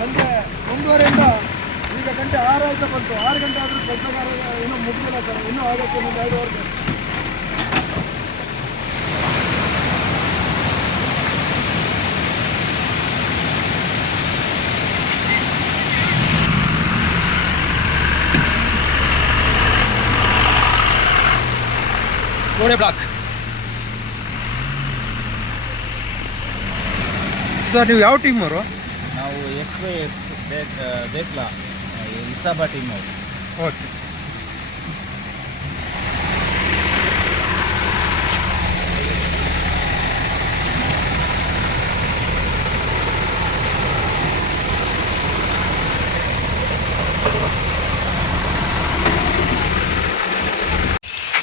ಸಂಜೆ 1:30ಯಿಂದ ಈಗ ಗಂಟೆ 6 ಆಯ್ತಾ ಬಂತು. 6 ಗಂಟೆ ಆದರೂ ಕೆಲಸಗಾರ ಇನ್ನೂ ಮುಗಿದಿಲ್ಲ ಸರ್. ಇನ್ನೂ ಆಗೋಕ್ಕೆ ಒಂದು 2 ಅವರ್ ಬೇಕು. ಗೋಡೆ ಬ್ಲಾಕ್ ಸರ್. ನೀವು ಯಾವ ಟೀಮ್ ಅವರು? ನಾವು SYS ದೇಕ್ಲಾ ಇಸಾಬಾ ಟೀಮ್ ಅವರು. Okay sir.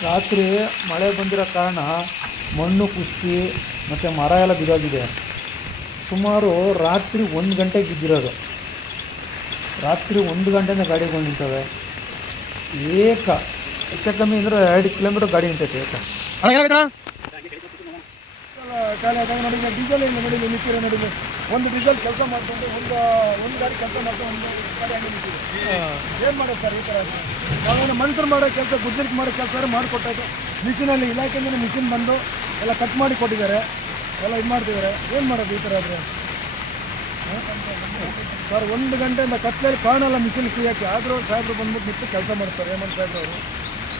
ರಾತ್ರಿ ಮಳೆ ಬಂದಿರೋ ಕಾರಣ ಮಣ್ಣು ಕುಸ್ತಿ ಮತ್ತು ಮರ ಎಲ್ಲ ಬಿದ್ದೋಗಿದೆ. ಸುಮಾರು ರಾತ್ರಿ 1 ಗಂಟೆಗೆ ಬಿದ್ದಿರೋದು. ರಾತ್ರಿ 1 ಗಂಟೆಯಿಂದ ಗಾಡಿಗಳು ನಿಂತವೆ. ಹೆಚ್ಚು ಕಮ್ಮಿ ಅಂದರೆ 2 ಕಿಲೋಮೀಟರ್ ಗಾಡಿ ನಿಂತೈತೆ ಏಕ. ಖಾಲಿ ಆದಾಗ ನಡುವೆ ಡೀಸೆಲ್ ಇಲ್ಲ, ನಡುವೆ ನಿಂತಿರೋ ನಡುವೆ ಒಂದು ಡೀಸೆಲ್ ಕೆಲಸ ಮಾಡಿಕೊಂಡು ಒಂದು ಗಾಡಿ ಕೆಲಸ ಮಾಡ್ಕೊಂಡು ಒಂದು ಗಾಡಿ ಹಂಗೆ ನಿಂತಿದೆ. ಏನು ಮಾಡೋದು ಸರ್ ಈ ಥರ? ನಾವೇನು ಮನುಷ್ಯರು ಮಾಡೋ ಕೆಲಸ, ಗುಜ್ಜರಿಗೆ ಮಾಡೋ ಕೆಲಸ ಮಾಡಿಕೊಟ್ಟದ್ದು. ಮಿಷಿನಲ್ಲಿ ಇಲಾಖೆಯಿಂದ ಮಿಷಿನ್ ಬಂದು ಎಲ್ಲ ಕಟ್ ಮಾಡಿ ಕೊಟ್ಟಿದ್ದಾರೆ, ಎಲ್ಲ ಇದು ಮಾಡ್ತಿದ್ದಾರೆ. ಏನು ಮಾಡೋದು ಈ ಥರ ಆದರೆ ಸರ್? 1 ಗಂಟೆಯಿಂದ ಕತ್ತಲಲ್ಲಿ ಕಾಣಲ್ಲ ಮಿಷಿನ್ ಕ್ರಿಯಕ್ಕೆ. ಆದರೂ ಸಾಹೇಬರು ಬಂದ್ಬಿಟ್ಟು ನಿಂತು ಕೆಲಸ ಮಾಡ್ತಾರೆ. ಹೇಮಂತ್ ಸಾಹೇಬ್ರವರು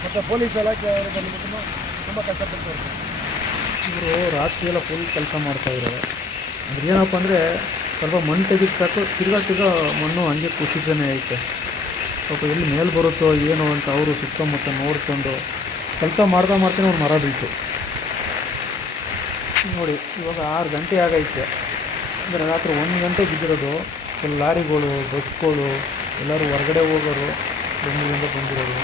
ಮತ್ತು ಪೊಲೀಸ್ ಇಲಾಖೆ ಅವರು ಬಂದ್ಬಿಟ್ಟು ತುಂಬ ಕಷ್ಟಪಡ್ತಾರೆ ಸರ್. ಇವರು ರಾತ್ರಿ ಎಲ್ಲ ಫುಲ್ ಕೆಲಸ ಮಾಡ್ತಾಯಿದ್ದಾರೆ. ಅಂದ್ರೆ ಏನಪ್ಪ ಅಂದರೆ ಸ್ವಲ್ಪ ಮಣ್ಣು ತೆಗಿಬೇಕು, ತಿರ್ಗಾ ಮಣ್ಣು ಹಂಗೆ ಕುಸಿತಾನೆ ಐತೆ. ಸ್ವಲ್ಪ ಎಲ್ಲಿ ಮೇಲೆ ಬರುತ್ತೋ ಏನೋ ಅಂತ ಅವರು ಸುತ್ತಮುತ್ತ ನೋಡ್ಕೊಂಡು ಕೆಲಸ ಮಾಡ್ತಾನೆ ಒಂದು ಮರ ಬೀಳ್ತು ನೋಡಿ. ಇವಾಗ 6 ಗಂಟೆ ಆಗೈತೆ ಅಂದರೆ ರಾತ್ರಿ 1 ಗಂಟೆ ಬಿದ್ದಿರೋದು. ಕೆಲವು ಲಾರಿಗಳು, ಬಸ್ಗಳು ಎಲ್ಲರೂ ಹೊರಗಡೆ ಹೋಗೋರು, ಬೆಂಗಳೂರಿಂದ ಬಂದಿರೋರು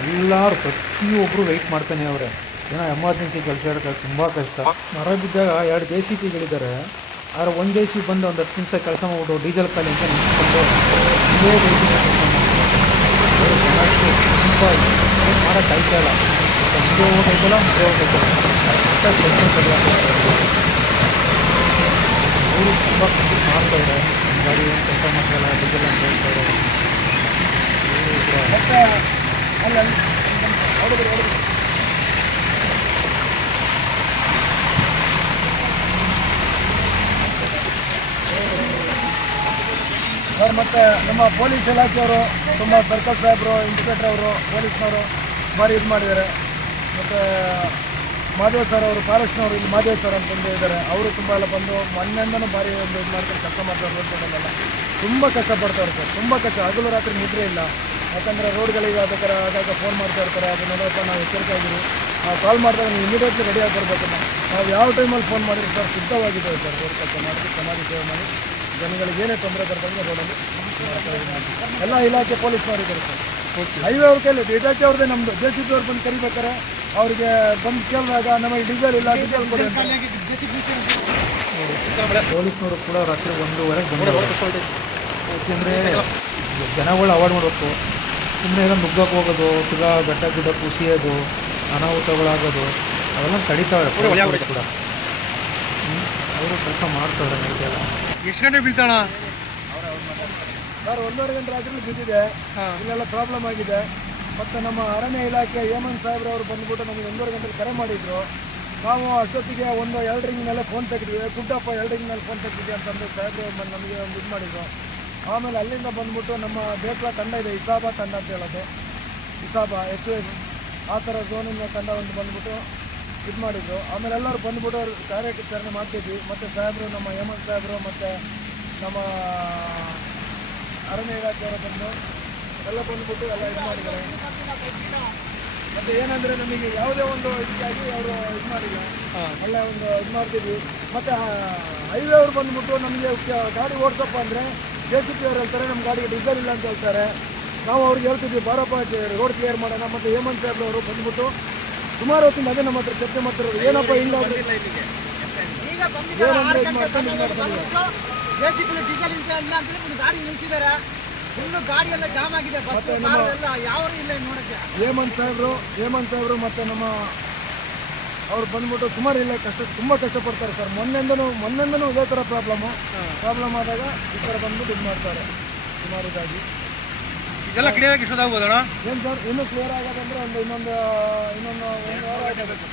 ಎಲ್ಲರೂ ಪ್ರತಿಯೊಬ್ಬರು ವೆಯ್ಟ್ ಮಾಡ್ತಾನೆ ಅವರೇ. ಏನೋ ಎಮರ್ಜೆನ್ಸಿ ಕೆಲಸ ಇರೋಕ್ಕೆ ತುಂಬ ಕಷ್ಟ. ಮರ ಬಿದ್ದಾಗ 2 JCBಗಳಿದ್ದಾರೆ. ಆದರೆ 1 JCB ಬಂದು ಒಂದು 10 ನಿಮಿಷ ಕೆಲಸ ಮಾಡ್ಬಿಟ್ಟು ಡೀಸೆಲ್ ಖಾಲಿ ಅಂತ ನಿಂತ್ಕೊಂಡು ಇದೇ ತುಂಬ ಮಾಡೋಕ್ಕೆ ಆಯ್ತಾ ಇಲ್ಲ. ಮುಂದೆ ಹೋಗೈತಲ್ಲ ಅವರು ತುಂಬ ಖುಷಿ ಮಾಡ್ತಾಯಿದ್ದಾರೆ. ಗಾಡಿ ಏನು ಕೆಲಸ ಮಾಡ್ತಾಯಿಲ್ಲ, ಡೀಸೆಲ್ ಅಂತ ಹೇಳ್ತಾರೆ. ಸರ್ ಮತ್ತು ನಮ್ಮ ಪೊಲೀಸ್ ಇಲಾಖೆಯವರು ತುಂಬ ಸರ್ಕಲ್ ಸಾಹೇಬರು, ಇಂಡಿಕೇಟರ್ ಅವರು, ಪೊಲೀಸ್ನವರು ಭಾರಿ ಇದು ಮಾಡಿದ್ದಾರೆ. ಮತ್ತು ಮಾದೇವ್ ಸರ್ ಅವರು, ಫಾರೆಸ್ಟ್ನವರು, ಇಲ್ಲಿ ಮಾದೇವ್ ಸರ್ ಅಂತಂದು ಇದ್ದಾರೆ. ಅವರು ತುಂಬ ಎಲ್ಲ ಬಂದು ಮೊನ್ನೆಯಿಂದನೂ ಭಾರಿ ಒಂದು ಇದು ಮಾಡ್ಕೊಂಡು ಕೆಲಸ ಮಾಡ್ತಾರೆ. ರೋಡ್ಗಳಲ್ಲೆಲ್ಲ ತುಂಬ ಕಷ್ಟಪಡ್ತಾರೆ ಸರ್, ತುಂಬ ಕಷ್ಟ. ಹಗಲು ರಾತ್ರಿ ನಿದ್ರೆ ಇಲ್ಲ. ಯಾಕಂದರೆ ರೋಡ್ಗಳಿಗೆ ಆದಾಗ ಫೋನ್ ಮಾಡ್ತಾ ಇರ್ತಾರೆ. ಅದು ನೋಡೋಪ್ಪ ನಾವು ಎಚ್ಚರಿಕೆ ಆಗಿರಿ, ನಾವು ಕಾಲ್ ಮಾಡಿದಾಗ ನೀವು ಇಮಿಡಿಯೇಟ್ಲಿ ರೆಡಿಯಾಗಿ ಬರಬೇಕು. ನಾವು ಯಾವ ಟೈಮಲ್ಲಿ ಫೋನ್ ಮಾಡಿದ್ರೆ ಸರ್ ಸಿದ್ಧವಾಗಿದ್ದೇವೆ ಸರ್. ರೋಡ್ ಕೆಲಸ ಮಾಡಿ, ಸಮಾಜ ಸೇವೆ ಮಾಡಿ, ಜನಗಳಿಗೆ ಏನೇ ತೊಂದರೆ ಬರ್ದಂಗೆ ರೋಡಲ್ಲಿ ಎಲ್ಲ ಇಲಾಖೆ ಪೊಲೀಸ್ನವರು ಇದ್ದಾರೆ ಸರ್. ಹೈವೇ ಅವ್ರ ಕೈಲಿ ಇಲಾಖೆ ಅವ್ರದ್ದೇ ನಮ್ಮದು. JCB ಅವ್ರು ಬಂದು ಕರಿಬೇಕಾರೆ ಅವರಿಗೆ ಬಂದು ಕೇಳಿದಾಗ ನಮಗೆ ಡೀಸೆಲ್ ಇಲ್ಲ, ಡೀಸೆಲ್ ಕೊಡಿ ಅಂತ. ಪೊಲೀಸ್ನವರು ಕೂಡ ರಾತ್ರಿ 1:30ಗೆ ಬಂದರು. ಯಾಕೆಂದರೆ ಜನಗಳು ಅವಾಯ್ಡ್ ಮಾಡಬೇಕು. ಸುಮ್ಮನೆ ಎಲ್ಲ ನುಗ್ಗಕ್ಕೆ ಹೋಗೋದು, ತಿರ್ಗಾ ಗಡ್ಡ ಕುಸಿಯೋದು, ಅನಾಹುತಗಳಾಗೋದು ಅವೆಲ್ಲ ತಡೀತಾವೆ ಕೂಡ. ಅವರು ಕೆಲಸ ಮಾಡ್ತಾರೆ ನೈಟೆಲ್ಲ. ಎಷ್ಟು ಗಂಟೆ ಬೀಳ್ತಾಣ ಸರ್? 1:30 ಗಂಟೆ ರಾತ್ರಿ ಬಿದ್ದಿದೆ. ಇಲ್ಲೆಲ್ಲ ಪ್ರಾಬ್ಲಮ್ ಆಗಿದೆ. ಮತ್ತು ನಮ್ಮ ಅರಣ್ಯ ಇಲಾಖೆ ಹೇಮಂತ್ ಸಾಹೇಬ್ರವರು ಬಂದುಬಿಟ್ಟು ನಮಗೆ 1:30 ಗಂಟೆಗೆ ಕರೆ ಮಾಡಿದರು. ನಾವು ಅಷ್ಟೊತ್ತಿಗೆ 2 ರಿಂಗ್ ಮೇಲೆ ಫೋನ್ ತೆಗೆದ್ವಿ. ಗುಡ್ಡಪ್ಪ 2 ರಿಂಗ್ ಮೇಲೆ ಫೋನ್ ತೆಗೆದಿದೆ ಅಂತಂದು ಸಾಹೇಬ್ರು ನಮಗೆ ಒಂದು ಇದು ಮಾಡಿದರು. ಆಮೇಲೆ ಅಲ್ಲಿಂದ ಬಂದ್ಬಿಟ್ಟು ನಮ್ಮ ದೇಕ್ಲಾ ತಂಡ ಇದೆ, ಇಸಾಬಾ ತಂಡ ಅಂತ ಹೇಳೋದು, ಇಸಾಬಾ SYS ಆ ಥರ ಝೋನಿಂದ ತಂಡ ಒಂದು ಬಂದ್ಬಿಟ್ಟು ಇದು ಮಾಡಿದರು. ಆಮೇಲೆ ಎಲ್ಲರೂ ಬಂದ್ಬಿಟ್ಟು ಅವ್ರು ಕಾರ್ಯಾಚರಣೆ ಮಾಡ್ತಿದ್ವಿ. ಮತ್ತು ಸಾಹೇಬರು, ನಮ್ಮ ಹೇಮಂತ್ ಸಾಹೇಬರು ಮತ್ತು ನಮ್ಮ ಅರಣ್ಯ ಇಲಾಖೆಯವರು ಬಂದು ಎಲ್ಲ ಬಂದ್ಬಿಟ್ಟು ಎಲ್ಲ ಇದು ಮಾಡಿದ್ದಾರೆ. ಮತ್ತು ಏನಂದರೆ ನಮಗೆ ಯಾವುದೇ ಒಂದು ಇದಕ್ಕಾಗಿ ಅವರು ಇದು ಮಾಡಿಲ್ಲ, ಎಲ್ಲ ಒಂದು ಇದು ಮಾಡ್ತಿದ್ವಿ. ಮತ್ತು ಹೈವೇ ಅವ್ರು ಬಂದ್ಬಿಟ್ಟು ನಮಗೆ ಗಾಡಿ ಓಡಿಸಪ್ಪ ಅಂದರೆ JCB ಅವ್ರು ಹೇಳ್ತಾರೆ ನಮ್ಮ ಗಾಡಿಗೆ ಡೀಸೆಲ್ ಇಲ್ಲ ಅಂತ ಹೇಳ್ತಾರೆ. ನಾವು ಅವ್ರಿಗೆ ಹೇಳ್ತಿದ್ವಿ ಬಾರಪ್ಪ ರೋಡ್ ಕ್ಲಿಯರ್ ಮಾಡೋಣ. ಮತ್ತು ಹೇಮಂತ್ ಸಾಹೇಬ್ರು ಅವರು ಬಂದ್ಬಿಟ್ಟು ಸುಮಾರು ಹೊತ್ತಿಂದ ಅದೇ ನಮ್ಮ ಹತ್ರ ಚರ್ಚೆ ಮಾಡ್ತಿರೋದು. ಏನಪ್ಪ ಇಲ್ಲ ಹೇಮಂತ್ ಸಾಹೇಬ್ರು ಮತ್ತು ನಮ್ಮ ಅವ್ರು ಬಂದ್ಬಿಟ್ಟು ಸುಮಾರು ಇಲ್ಲ ತುಂಬ ಕಷ್ಟಪಡ್ತಾರೆ ಸರ್. ಮೊನ್ನೆಂದನೂ ಇದೇ ಥರ ಪ್ರಾಬ್ಲಮ್ ಆದಾಗ ಈ ಥರ ಬಂದ್ಬಿಟ್ಟು ಇದು ಮಾಡ್ತಾರೆ ಸುಮಾರು ಇದಾಗಿ. ಇದೆಲ್ಲ ಕ್ಲಿಯರ್ ಆಗಿ ಎಷ್ಟೊತ್ತಾಗ್ಬೋದಣ್ಣ? ಏನು ಸರ್ ಇನ್ನೂ ಕ್ಲಿಯರ್ ಆಗೋದಂದರೆ ಇನ್ನೊಂದು 1 ವಾರ ಆಗಬೇಕು,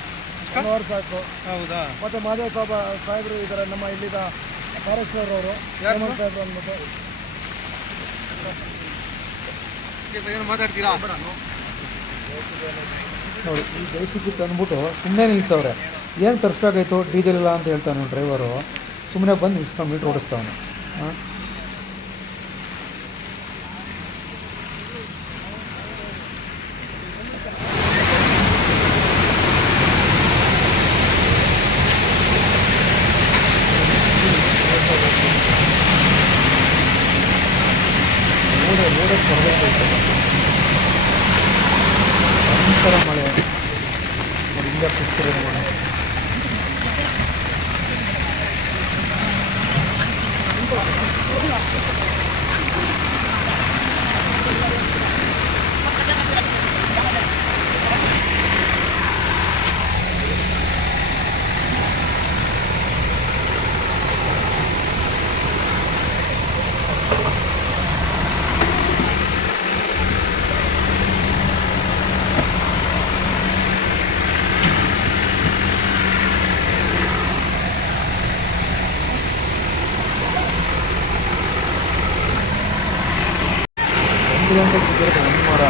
1 ವಾರ ಸಾಕು. ಹೌದಾ? ಮತ್ತು ಮಾದೇವ್ ಸಾಹೇಬರು ಇದ್ದಾರೆ ನಮ್ಮ ಇಲ್ಲಿದ ಫಾರೆಸ್ಟರ್ ಅವರು, ಹೇಮಂತ್ ಸಾಹೇಬರು ಅಂದ್ಬಿಟ್ಟು. ಏನು ಮಾತಾಡ್ತೀರಾ? ನೋಡಿ, ಈ ಜೈಸಿಗೆ ತಂದ್ಬಿಟ್ಟು ಸುಮ್ಮನೆ ನಿಲ್ಸವ್ರೆ. ಏನು ತರಿಸ್ಬೇಕಾಯ್ತು, ಡೀಸೆಲ್ ಇಲ್ಲ ಅಂತ ಹೇಳ್ತಾನೆ ಡ್ರೈವರು. ಸುಮ್ಮನೆ ಬಂದು ನಿಲ್ಸ್ಕೊಂಡು ಮೀಟ್ರ್ ಓಡಿಸ್ತಾವನು. ಹಾಂ, ರೋಡಕ್ಕೆ ಹೊರಬೇಕು. ಭಯಂಕರ ಮಳೆ ನೋಡಿ, ಹಿಂಗೆ ಕುಸ್ತಿರೋದು ಮಳೆ. ಗಂಟೆ ಸಿಕ್ಕಿರೋದು ಒಂದು ಮರ,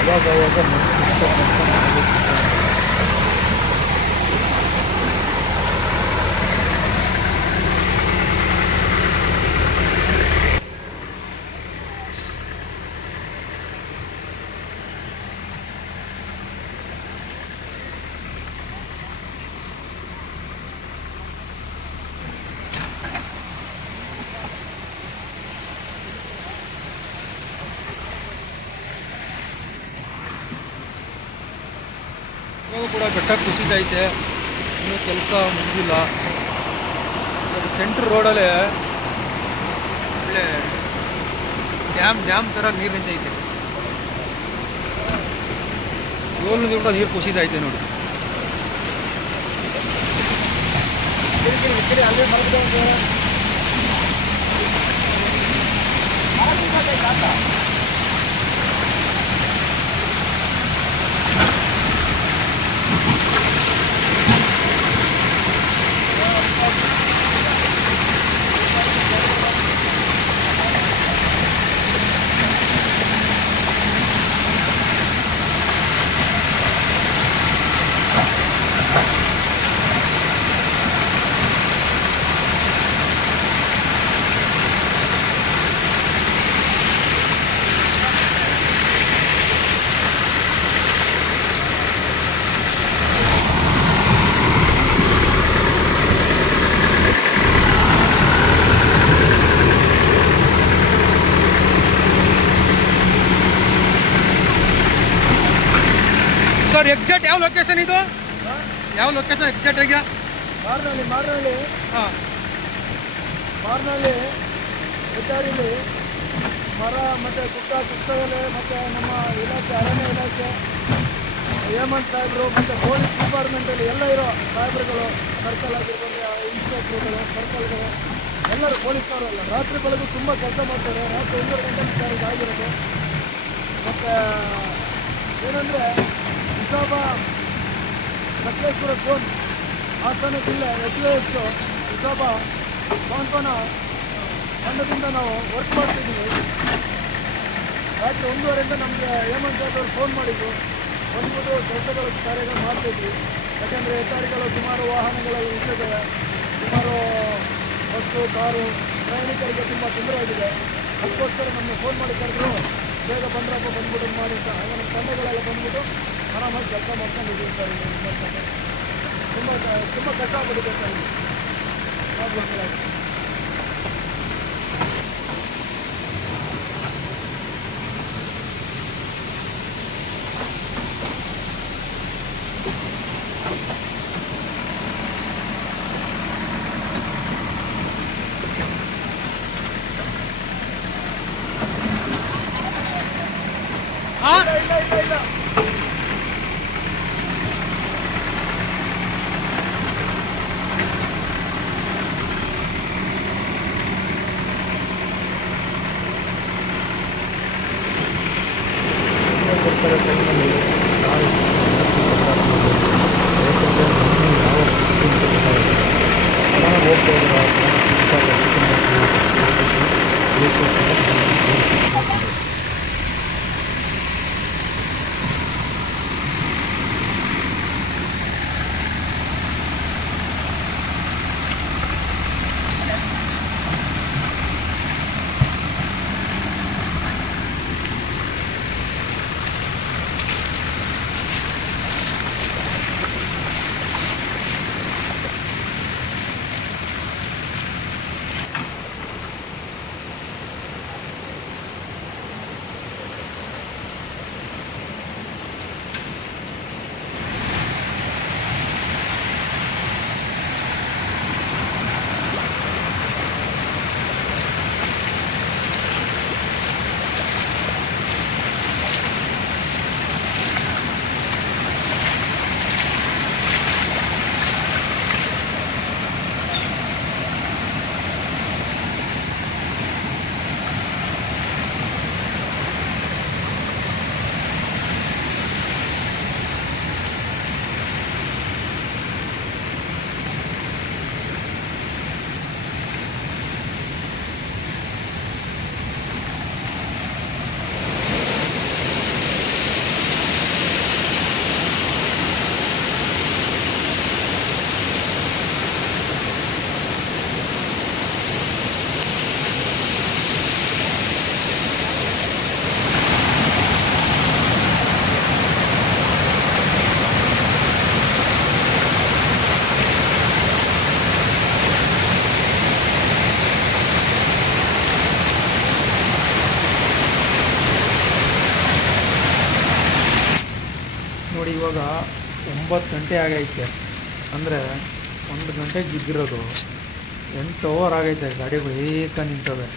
ಅವಾಗ ಇವಾಗ ಕೂಡ ಬೆಟ್ಟ ಕುಸಿತೈತೆ, ಇನ್ನೂ ಕೆಲಸ ಮುಗಿದಿಲ್ಲ. ಸೆಂಟ್ರ್ ರೋಡಲ್ಲೇ ಒಳ್ಳೆ ಡ್ಯಾಮ್ ಥರ ನೀರು ನಿಂತೈತೆ. ಏಳು ಕೂಡ ನೀರು ಕುಸಿತೈತೆ ನೋಡಿ. ಸರ್ ಎಕ್ಸಾಕ್ಟ್ ಯಾವ ಲೊಕೇಶನ್ ಇದು? ಯಾವ ಲೊಕೇಶನ್ ಎಕ್ಸಾಕ್ಟ್ ಆಗಿ? ಮಾರ್ನಹಳ್ಳಿ ಹಾಂ, ಹೆದ್ದಾರಿಲಿ ಮರ ಮತ್ತು ಕುಷ್ಟಗಲೆ ಮತ್ತು ನಮ್ಮ ಇಲಾಖೆ ಅರಣ್ಯ ಇಲಾಖೆ, ಹೇಮಂತ್ ಸಾಹೇಬರು ಮತ್ತು ಪೊಲೀಸ್ ಡಿಪಾರ್ಟ್ಮೆಂಟಲ್ಲಿ ಎಲ್ಲ ಇರೋ ಸಾಹೇಬರುಗಳು, ಸರ್ಕಲ್ ಆಗಿರ್ಬೋದು, ಇನ್ಸ್ಪೆಕ್ಟರ್ಗಳು, ಸರ್ಕಲ್ಗಳು ಎಲ್ಲರೂ ಪೊಲೀಸ್ನವರು ಎಲ್ಲ ರಾತ್ರಿ ಬೆಳಗ್ಗೆ ತುಂಬ ಕೆಲಸ ಮಾಡ್ತಾರೆ. ರಾತ್ರಿ 1 ಗಂಟೆ ಆಗಿರೋದು. ಮತ್ತು ಏನಂದರೆ ಇಸಾಬ ಸಕಲೇಶ್ವರ ಝೋನ್ ಹಾಸನ ಜಿಲ್ಲೆ SOS ಇಸಾಬ ಸಾಂತ್ವನ ತಂಡದಿಂದ ನಾವು ವರ್ಕ್ ಮಾಡ್ತಿದ್ದೀವಿ. ರಾತ್ರಿ 1:30 ನಮಗೆ ಹೇಮಂತ್ ಸಾಹೇಬರು ಫೋನ್ ಮಾಡಿದ್ರು. ಬಂದ್ಬಿಟ್ಟು ಕೆಲಸಗಳು ಕಾರ್ಯಗಳು ಮಾಡ್ತಿದ್ವಿ. ಯಾಕೆಂದರೆ ಹೆದ್ದಾರಿಗಳು ಸುಮಾರು ವಾಹನಗಳಲ್ಲಿ ನಿಂತಿದ್ದಾವೆ, ಸುಮಾರು ಬಸ್ಸು ಕಾರು ಪ್ರಯಾಣಿಕರಿಗೆ ತುಂಬ ತೊಂದರೆ ಆಗಿದೆ. ಅದಕ್ಕೋಸ್ಕರ ನಮಗೆ ಫೋನ್ ಮಾಡಿ ಕರೆದ್ರು, ಬೇಗ ಬಂದ್ರಪ್ಪ ಬಂದ್ಬಿಟ್ಟು ಮಾಡಿ ಅಂತ. ಹಾಗೆ ನಮ್ಮ ತಂಡಗಳೆಲ್ಲ ಬಂದ್ಬಿಟ್ಟು ಆರಾಮಾಗಿ ಕೆಲಸ ಮಾಡ್ಕೊಂಡಿದ್ದೀವಿ ಸರ್. ತುಂಬ ಕಷ್ಟ ಆಗ್ಬಿಟ್ಟಿದೆ ಸರ್ ಇಲ್ಲಿ ಪ್ರಾಬ್ಲಮ್ಗಳಾಗಿ. ಹಾಂ, ಇಲ್ಲ 9 ಗಂಟೆ ಆಗೈತೆ, ಅಂದರೆ 1 ಗಂಟೆಗೆ ಬಿದ್ದಿರೋದು 8 ಅವರ್ ಆಗೈತೆ. ಗಾಡಿಗಳು ಏಕ ನಿಂತವೆ.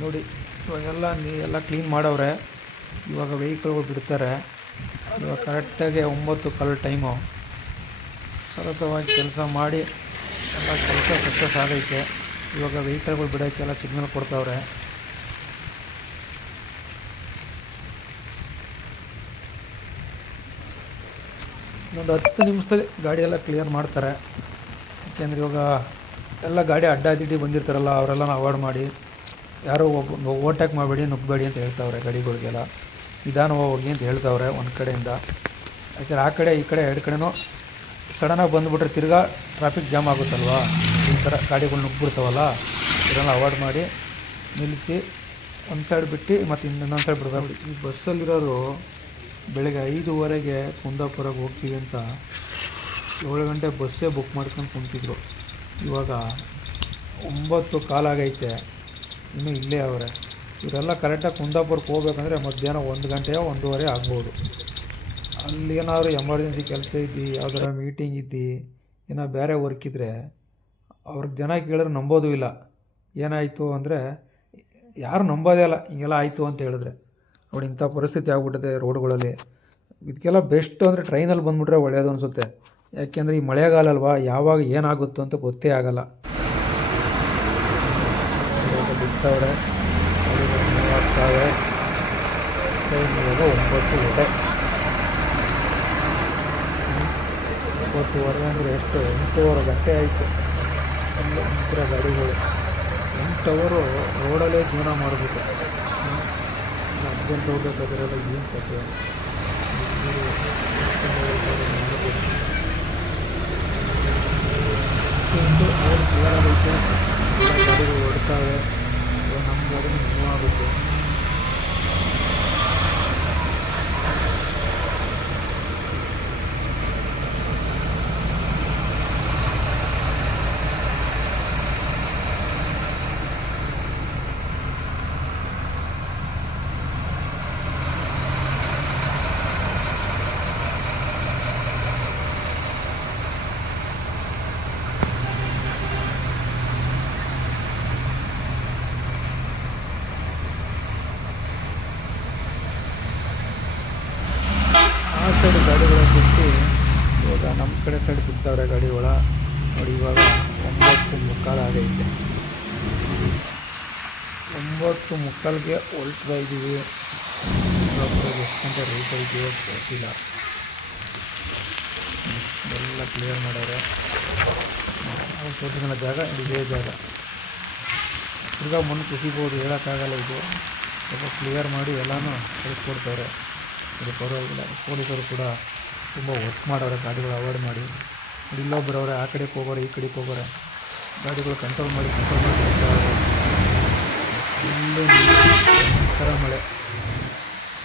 ನೋಡಿ ಇವಾಗೆಲ್ಲ ಎಲ್ಲ ಕ್ಲೀನ್ ಮಾಡವ್ರೆ. ಇವಾಗ ವೆಹಿಕಲ್ಗಳು ಬಿಡ್ತಾರೆ. ಇವಾಗ ಕರೆಕ್ಟಾಗಿ 9 ಕಾಲು ಟೈಮು. ಸತತವಾಗಿ ಕೆಲಸ ಮಾಡಿ ಎಲ್ಲ ಕೆಲಸ ಸಕ್ಸಸ್ ಆಗೈತೆ. ಇವಾಗ ವೆಹಿಕಲ್ಗಳು ಬಿಡೋಕ್ಕೆಲ್ಲ ಸಿಗ್ನಲ್ ಕೊಡ್ತಾವ್ರೆ. ಒಂದು 10 ನಿಮಿಷದಲ್ಲಿ ಗಾಡಿ ಎಲ್ಲ ಕ್ಲಿಯರ್ ಮಾಡ್ತಾರೆ. ಯಾಕೆಂದರೆ ಇವಾಗ ಎಲ್ಲ ಗಾಡಿ ಅಡ್ಡಾದಿಡ್ಡಿ ಬಂದಿರ್ತಾರಲ್ಲ, ಅವರೆಲ್ಲ ಅವಾಯ್ಡ್ ಮಾಡಿ, ಯಾರೋ ಒಬ್ಬ ಓವರ್ಟೇಕ್ ಮಾಡಬೇಡಿ, ನುಗ್ಗಬೇಡಿ ಅಂತ ಹೇಳ್ತಾವ್ರೆ. ಗಾಡಿಗಳಿಗೆಲ್ಲ ನಿಧಾನವಾಗಿ ಹೋಗಿ ಅಂತ ಹೇಳ್ತಾವ್ರೆ ಒಂದು ಕಡೆಯಿಂದ. ಯಾಕೆಂದರೆ ಆ ಕಡೆ ಈ ಕಡೆ 2 ಕಡೆನೂ ಸಡನ್ನಾಗಿ ಬಂದುಬಿಟ್ರೆ ತಿರ್ಗಾ ಟ್ರಾಫಿಕ್ ಜಾಮ್ ಆಗುತ್ತಲ್ವ. ಈ ಥರ ಗಾಡಿಗಳು ನುಗ್ಗಿಬಿಡ್ತಾವಲ್ಲ, ಇದನ್ನೆಲ್ಲ ಅವಾಯ್ಡ್ ಮಾಡಿ ನಿಲ್ಲಿಸಿ ಒಂದು ಸೈಡ್ ಬಿಟ್ಟು ಮತ್ತು ಇನ್ನೊಂದು ಸೈಡ್ ಬಿಡಬೇಕು. ಈ ಬಸ್ಸಲ್ಲಿರೋರು ಬೆಳಗ್ಗೆ 5:15ಗೆ ಕುಂದಾಪುರಕ್ಕೆ ಹೋಗ್ತೀವಿ ಅಂತ 7 ಗಂಟೆ ಬಸ್ಸೇ ಬುಕ್ ಮಾಡ್ಕೊಂಡು ಕುಂತಿದ್ರು. ಇವಾಗ 9 ಕಾಲಾಗೈತೆ, ಇನ್ನೂ ಇಲ್ಲೇ ಅವರೇ. ಇವರೆಲ್ಲ ಕರೆಕ್ಟಾಗಿ ಕುಂದಾಪುರಕ್ಕೆ ಹೋಗ್ಬೇಕಂದ್ರೆ ಮಧ್ಯಾಹ್ನ 1 ಗಂಟೆಯೋ 1:15 ಆಗ್ಬೋದು. ಅಲ್ಲೇನಾದ್ರು ಎಮರ್ಜೆನ್ಸಿ ಕೆಲಸ ಇದ್ದು, ಯಾವ್ದಾರ ಮೀಟಿಂಗ್ ಇದ್ದು, ಏನೋ ಬೇರೆ ವರ್ಕ್ ಇದ್ದರೆ ಅವ್ರಿಗೆ ಜನ ಕೇಳಿದ್ರೆ ನಂಬೋದೂ ಇಲ್ಲ. ಏನಾಯಿತು ಅಂದರೆ ಯಾರು ನಂಬೋದೇ ಇಲ್ಲ ಹಿಂಗೆಲ್ಲ ಆಯಿತು ಅಂತ ಹೇಳಿದ್ರೆ. ನೋಡಿ ಇಂಥ ಪರಿಸ್ಥಿತಿ ಆಗ್ಬಿಟ್ಟಿದೆ ರೋಡ್ಗಳಲ್ಲಿ. ಇದಕ್ಕೆಲ್ಲ ಬೆಸ್ಟ್ ಅಂದರೆ ಟ್ರೈನಲ್ಲಿ ಬಂದುಬಿಟ್ರೆ ಒಳ್ಳೆಯದು ಅನಿಸುತ್ತೆ. ಯಾಕೆಂದರೆ ಈ ಮಳೆಗಾಲ ಅಲ್ವಾ, ಯಾವಾಗ ಏನಾಗುತ್ತೋ ಅಂತ ಗೊತ್ತೇ ಆಗಲ್ಲ. ಬಿಡ್ತಾವ್ರೆ, ಆಗ್ತಾವೆ. ಟೈಮ್ ಇವಾಗ 9 ಗಂಟೆ. 9:15 ಅಂದರೆ ಎಷ್ಟು, 8:15 ಗಂಟೆ ಆಯಿತು. ಒಂಥರ ಗಾಡಿಗಳು 8 ಅವರು ರೋಡಲ್ಲೇ ಜೀವನ ಮಾಡಬೇಕು. ಅರ್ಜೆಂಟ್ ಹೋಗ್ಬೇಕಾದ್ರೆಲ್ಲ ಏನು ಕಥೆ ಅವ್ರು ಕ್ಲಿಯರ್ ಆಗೈತೆ. ಗಾಡಿಗಳು ಹೊಡ್ತಾವೆ. ನಮ್ಮ ಗಾಡಿನೂ ಮೂವ್ ಆಗುತ್ತೆ. ಆ ಸೈಡ್ ಗಾಡಿಗಳನ್ನು ಬಿಟ್ಟು ಇವಾಗ ನಮ್ಮ ಕಡೆ ಸೈಡ್ ಬಿಡ್ತಾವ್ರೆ ಗಾಡಿಗಳ. ನೋಡಿ ಇವಾಗ 9:15 ಆಗೈತೆ. 9:15ಗೆ ಹೊರಡ್ತಾ ಇದ್ದೀವಿ. ಎಷ್ಟು ಗಂಟೆ ರೈಟ್ ಇದೆಯೋ ಗೊತ್ತಿಲ್ಲ. ಎಲ್ಲ ಕ್ಲಿಯರ್ ಮಾಡೋರೆ. ನಾವು ತೋರಿಸ್ಕೊಳ್ಳೋ ಜಾಗ ಇದೇ ಜಾಗ. ತಿರ್ಗಾ ಮುಂದೆ ಕುಸಿಬೋದು, ಹೇಳೋಕ್ಕಾಗಲ್ಲ. ಇದು ಸ್ವಲ್ಪ ಕ್ಲಿಯರ್ ಮಾಡಿ ಎಲ್ಲನೂ ಕಳಿಸ್ಕೊಡ್ತಾರೆ. ಇದು ಪರವಾಗಿಲ್ಲ. ಪೊಲೀಸರು ಕೂಡ ತುಂಬ ವರ್ಕ್ ಮಾಡೋರೆ, ಗಾಡಿಗಳು ಅವಾಯ್ಡ್ ಮಾಡಿ. ಇಲ್ಲೊಬ್ಬರವ್ರೆ, ಆ ಕಡೆಗೆ ಹೋಗೋರೆ, ಈ ಕಡೆಗೆ ಹೋಗೋರೆ. ಗಾಡಿಗಳು ಕಂಟ್ರೋಲ್ ಮಾಡಿ ಬರ್ತಾವ್ರೆ. ಇಲ್ಲೇ ಥರ ಮಳೆ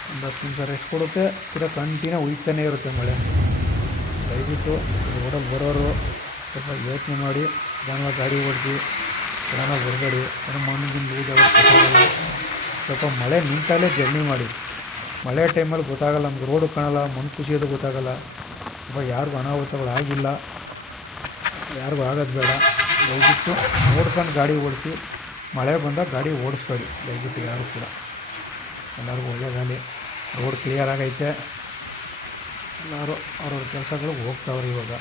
ಒಂದು 10 ನಿಮಿಷ ರೆಸ್ಟ್ ಕೊಡುತ್ತೆ, ತಿರ್ಗಾ ಕಂಟಿನ್ಯೂ ಉಯ್ತಾನೇ ಇರುತ್ತೆ ಮಳೆ. ದಯವಿಟ್ಟು ರೋಡಲ್ಲಿ ಬರೋರು ಸ್ವಲ್ಪ ಯೋಚನೆ ಮಾಡಿ ನಿಧಾನವಾಗಿ ಗಾಡಿ ಓಡಿಸಿ, ಚೆನ್ನಾಗಿ ಬರಬೇಡಿ. ಮಣ್ಣಿನ ಲೂಸ್ ಆಗೋಲ್ಲ. ಸ್ವಲ್ಪ ಮಳೆ ನಿಂತಾಲೇ ಜರ್ನಿ ಮಾಡಿ. ಮಳೆ ಟೈಮಲ್ಲಿ ಗೊತ್ತಾಗಲ್ಲ ನಮ್ಗೆ, ರೋಡು ಕಾಣಲ್ಲ, ಮಣ್ಣು ಕುಸಿಯೋದು ಗೊತ್ತಾಗಲ್ಲ. ಇವಾಗ ಯಾರಿಗೂ ಅನಾಹುತಗಳಾಗಿಲ್ಲ, ಯಾರಿಗೂ ಆಗೋದು ಬೇಡ. ದಯವಿಟ್ಟು ನೋಡ್ಕೊಂಡು ಗಾಡಿ ಓಡಿಸಿ. ಮಳೆ ಬಂದಾಗ ಗಾಡಿ ಓಡಿಸ್ಬೇಡಿ ದಯವಿಟ್ಟು ಯಾರು ಕೂಡ. ಎಲ್ಲರಿಗೂ ಒಳ್ಳೆಯದಾಗಲಿ. ರೋಡ್ ಕ್ಲಿಯರ್ ಆಗೈತೆ, ಎಲ್ಲರೂ ಅವ್ರವ್ರ ಕೆಲಸಗಳು ಹೋಗ್ತಾವ್ರೆ ಇವಾಗ.